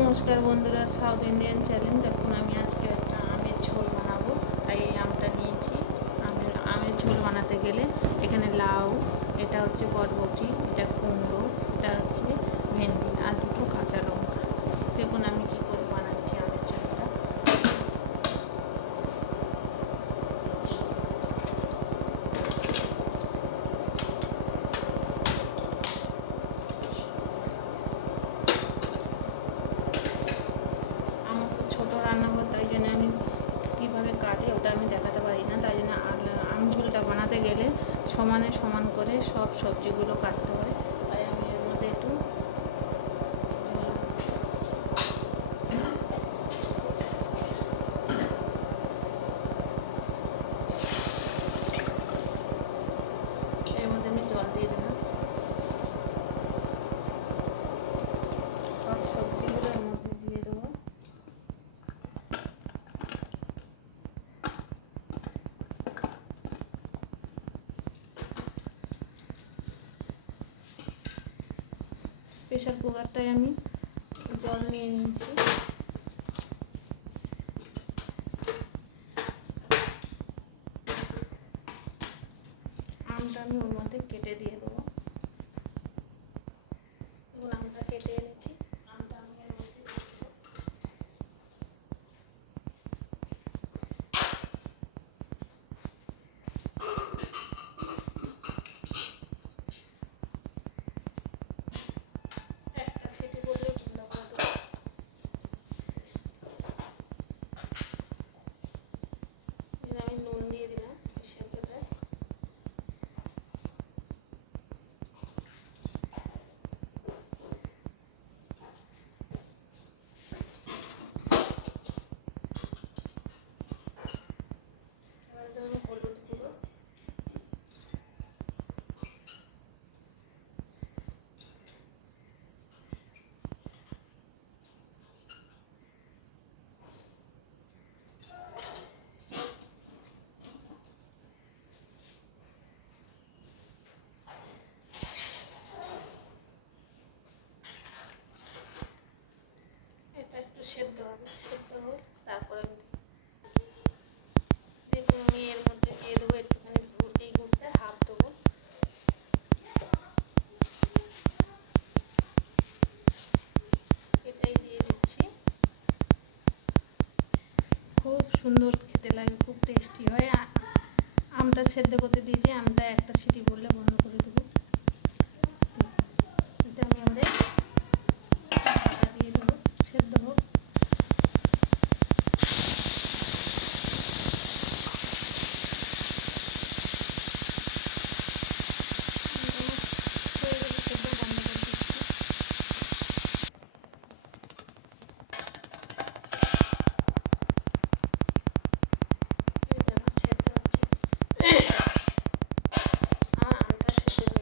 নমস্কার বন্ধুরা, south Indian channel দেখুন। আমি আজকে একটা আমের ঝোল বানাবো। তাই এই আমটা নিয়েছি। আমের ঝোল বানাতে গেলে এখানে লাউ, এটা হচ্ছে বরবটি, এটা কুমড়ো, এটা হচ্ছে ভেন্ডি আর দুটো কাঁচা লঙ্কা। দেখুন আমি কী করে বানাচ্ছি আমের ঝোলটা। আমার তো ছোটো রান্নাঘর, তাই জন্য আমি কীভাবে কাটে ওটা আমি দেখাতে পারি না। তাই জন্য আম ঝোলটা বানাতে গেলে সমান করে সব সবজিগুলো কাটতে হয়। তাই আমি এর মধ্যে একটু আমি জল দিয়ে দিলাম। সব সবজিগুলো এর মধ্যে দিয়ে দেবো। প্রেশার কুকারটায় আমি জল নিয়ে নিয়েছি। আমটা আমি ওর মধ্যে কেটে দিয়ে দেবো। আমটা কেটে এনেছি, আমটা আমি এর মধ্যে দিয়ে দেবো। একটা সিটি করলে বন্ধ করে দেবো। আমি নুন দিয়ে দিলাম সেদ্ধটায়। হলুদ গুঁড়ো, এটা একটু সেদ্ধ হবে, সেদ্ধ হোক তারপরে দেখুন আমি এর মধ্যে দিয়ে দেবো একটুখানি গুড়। এই গুড়টা হাফ দেবো। এটাই দিয়ে দিচ্ছি। খুব সুন্দর খেতে লাগে, খুব টেস্টি হয়। আমটা সেদ্ধ করতে দিয়েছি, আমটা একটা সিটি বললে বন্ধ করে দেবো। এটা আমি আমাদের ঢাকা দিয়ে দেবো, সেদ্ধ হোক। হয়ে গেলে সেদ্ধ বন্ধ করে দিচ্ছি। এটা আমার সেদ্ধ হচ্ছে। আমটা সেদ্ধ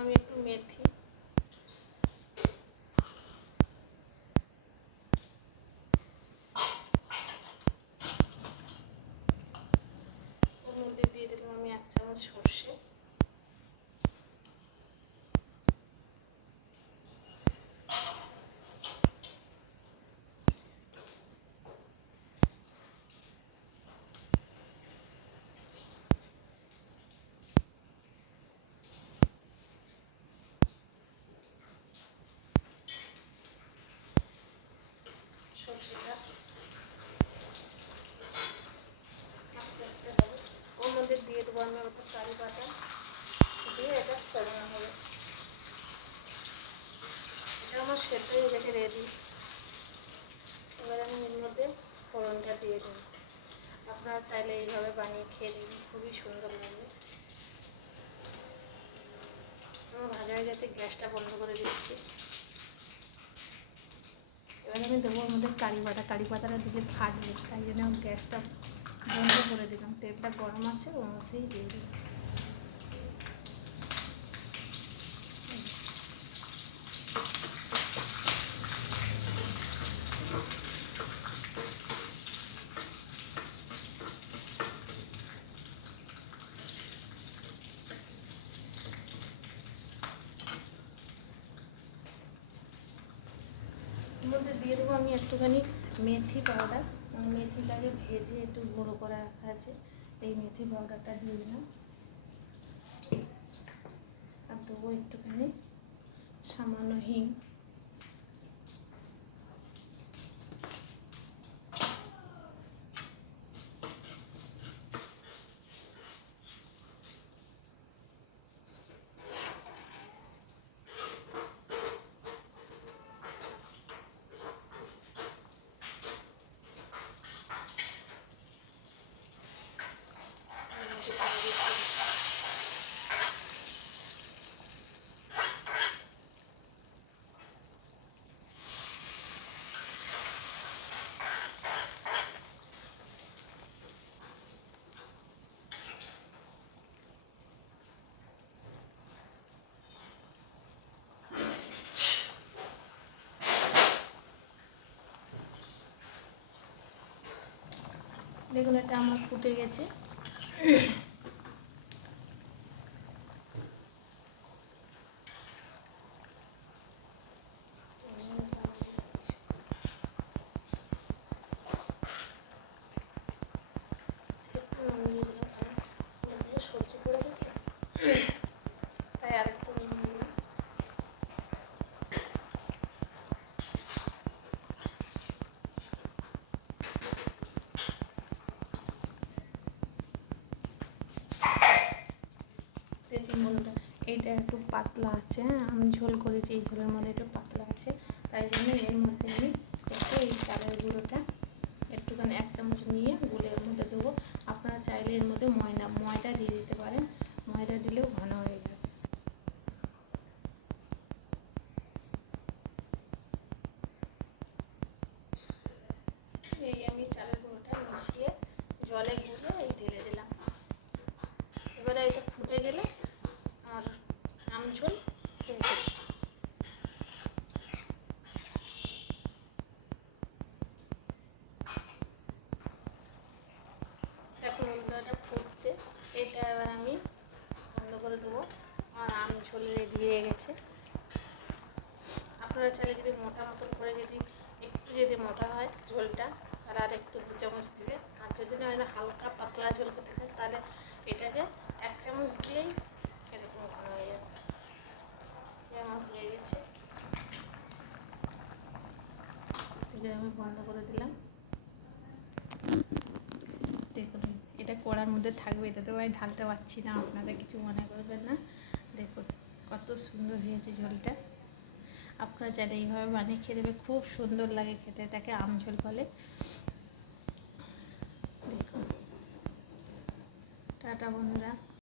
আমি একটু মেথি, ওর মধ্যে দিয়ে দিলাম আমি 1 চামচ সর্ষে, সর্ষেটা আস্তে আস্তে হবে। ওর মধ্যে দিয়ে দেবো আমি অল্প কারি পাতা, দিয়ে এটা ফোড়ানো হবে। এটা আমার সেদ্ধ হয়ে গেছে, রেডি। এবার আমি এর মধ্যে ফোড়নটা দিয়ে দেবো। আপনারা চাইলে এইভাবে বানিয়ে খেয়ে দেখুন, খুবই সুন্দর লাগবে। আমার ভাজা হয়ে গেছে, গ্যাসটা বন্ধ করে দিচ্ছি। এবার আমি দেবো ওর মধ্যে কারি পাতাটা দিকে খাটবে, তাই জন্য গ্যাসটা বন্ধ করে দিলাম। তেলটা গরম আছে, ওর মধ্যেই দিয়ে দিলাম। এর মধ্যে দিয়ে দেবো আমি একটুখানি মেথি পাউডার, মেথিটাকে ভেজে একটু গুঁড়ো করে রাখা আছে, এই মেথি পাউডারটা দিয়ে দিলাম। আর দেবো একটুখানি সামান্য হিং, দেখুন এটা আমার ফুটে গেছে। সবজি পড়েছে তাই আরেকটু নুন দিলাম। দেখুন বন্ধুরা, এইটা একটু পাতলা আছে, হ্যাঁ আমি ঝোল করেছি, এই ঝোলের মধ্যে একটু পাতলা আছে, তাই জন্য এর মধ্যে আমি একটু এই চালের গুঁড়োটা একটুখানি 1 চামচ নিয়ে গুলে এর মধ্যে দেবো। আপনারা চাইলে এর মধ্যে ময়দা দিয়ে দিতে পারেন, ময়দা দিলেও ঘন হয়ে যাবে। এই আমি চালের গুঁড়োটা মিশিয়ে জলে গুলে এই ঢেলে দিলাম। এবারে এটা ফুটে গেলে আর আমঝোল হয়ে যাবে। এখন এটা ফুটছে, এটা এবার আমি বন্ধ করে দেবো। আমার আমঝোল রেডি হয়ে গেছে। আপনারা চাইলে যদি মোটা মতন করে, যদি মোটা হয় ঝোলটা, তাহলে আর একটু 2 চামচ দিলে, আর যদি না হয় হালকা পাতলা ঝোল করতে থাকে, তাহলে এটাকে 1 চামচ দিলেই এরকম ঘন হয়ে যাবে। আমার হয়ে গেছে, আমি বন্ধ করে দিলাম। দেখুন এটা কড়ার মধ্যে থাকবে, এটা তো আমি ঢালতে পারছি না, আপনারা কিছু মনে করবেন না। দেখুন কত সুন্দর হয়েছে ঝোলটা। আপনারা চাইলে এইভাবে বানিয়ে খেয়ে দেবে, খুব সুন্দর লাগে খেতে, এটাকে আমঝোল বলে। দেখুন, টাটা বন্ধুরা।